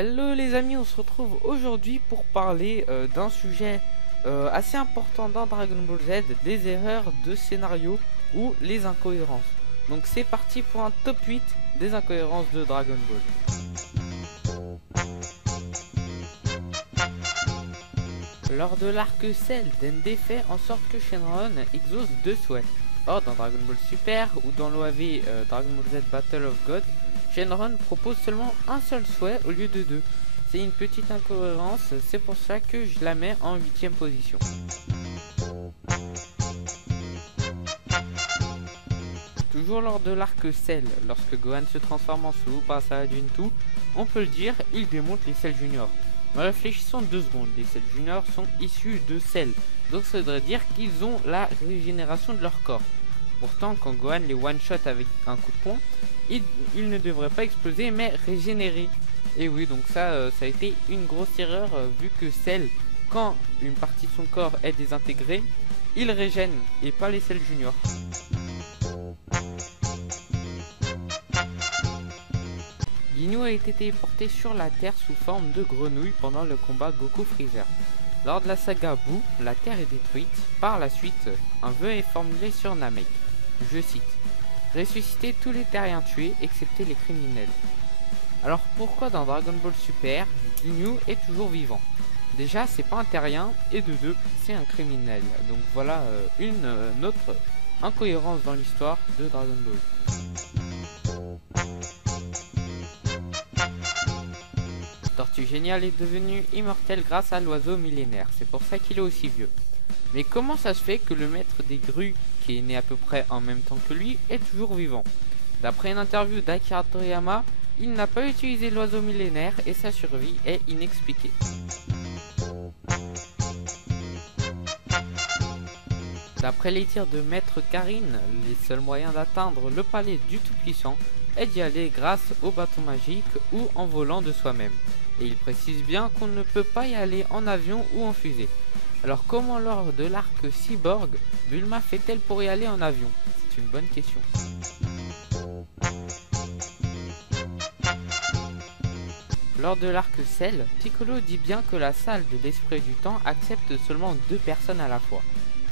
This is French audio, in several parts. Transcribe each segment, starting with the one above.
Hello les amis, on se retrouve aujourd'hui pour parler d'un sujet assez important dans Dragon Ball Z, des erreurs de scénario ou les incohérences. Donc c'est parti pour un top 8 des incohérences de Dragon Ball. Lors de l'arc Cell, Dende fait en sorte que Shenron exauce 2 souhaits. Or dans Dragon Ball Super ou dans l'OAV Dragon Ball Z Battle of God, Shenron propose seulement un seul souhait au lieu de 2. C'est une petite incohérence, c'est pour ça que je la mets en 8ème position. Toujours lors de l'arc Cell, lorsque Gohan se transforme en Super Saiyajin 2, on peut le dire, il démonte les Cell Junior. Mais réfléchissons 2 secondes, les Cell Junior sont issus de Cell, donc ça voudrait dire qu'ils ont la régénération de leur corps. Pourtant, quand Gohan les one-shot avec un coup de poing, il ne devrait pas exploser mais régénérer. Et oui, donc ça a été une grosse erreur vu que Cell, quand une partie de son corps est désintégrée, il régène et pas les Cell Junior. Ginyu a été téléporté sur la Terre sous forme de grenouille pendant le combat Goku-Freezer. Lors de la saga Boo, la Terre est détruite. Par la suite, un vœu est formulé sur Namek. Je cite: ressusciter tous les terriens tués, excepté les criminels. Alors pourquoi dans Dragon Ball Super, Ginyu est toujours vivant? Déjà, c'est pas un terrien, et de 2, c'est un criminel. Donc voilà une autre incohérence dans l'histoire de Dragon Ball. Tortue Géniale est devenu immortel grâce à l'oiseau millénaire, c'est pour ça qu'il est aussi vieux. Mais comment ça se fait que le maître des grues, qui est né à peu près en même temps que lui, est toujours vivant? D'après une interview d'Akira Toriyama, il n'a pas utilisé l'oiseau millénaire et sa survie est inexpliquée. D'après les dires de Maître Karine, les seuls moyens d'atteindre le palais du Tout-Puissant est d'y aller grâce au bâton magique ou en volant de soi-même. Et il précise bien qu'on ne peut pas y aller en avion ou en fusée. Alors comment lors de l'arc Cyborg, Bulma fait-elle pour y aller en avion? C'est une bonne question. Lors de l'arc Cell, Piccolo dit bien que la salle de l'esprit du temps accepte seulement 2 personnes à la fois.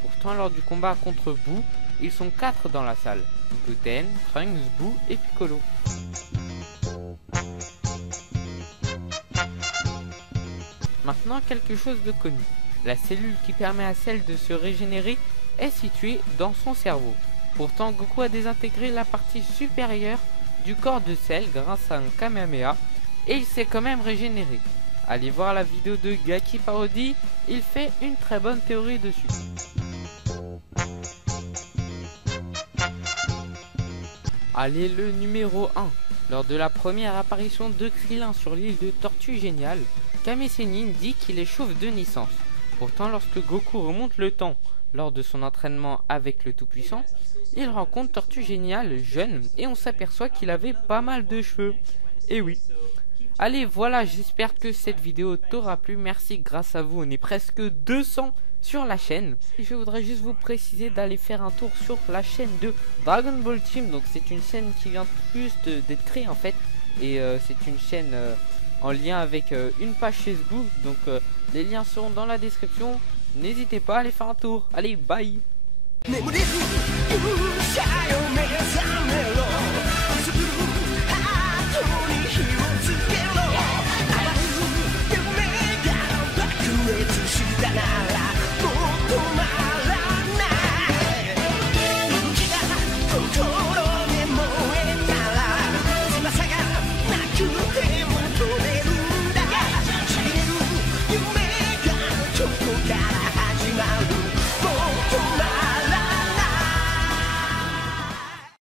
Pourtant lors du combat contre Boo, ils sont 4 dans la salle. Goten, Trunks, Boo et Piccolo. Maintenant quelque chose de connu. La cellule qui permet à Cell de se régénérer est située dans son cerveau. Pourtant, Goku a désintégré la partie supérieure du corps de Cell grâce à un Kamehameha et il s'est quand même régénéré. Allez voir la vidéo de Gaki Parody, il fait une très bonne théorie dessus. Allez, le numéro 1. Lors de la première apparition de Krillin sur l'île de Tortue Géniale, Kame Sennin dit qu'il est chauve de naissance. Pourtant, lorsque Goku remonte le temps lors de son entraînement avec le Tout-Puissant, il rencontre Tortue Géniale jeune et on s'aperçoit qu'il avait pas mal de cheveux. Et oui. Allez, voilà, j'espère que cette vidéo t'aura plu. Merci, grâce à vous, on est presque 200 sur la chaîne. Je voudrais juste vous préciser d'aller faire un tour sur la chaîne de Dragon Ball Team. Donc c'est une chaîne qui vient juste d'être créée en fait. Et c'est une chaîne en lien avec une page Facebook. Donc les liens seront dans la description. N'hésitez pas à aller faire un tour. Allez, bye.